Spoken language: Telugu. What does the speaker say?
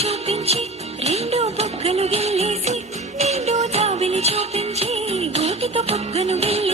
చూపించి రెండో బొగ్గను గిల్లేసి నిండు జాబిలి చూపించి గోటితో బొగ్గను గిల్లి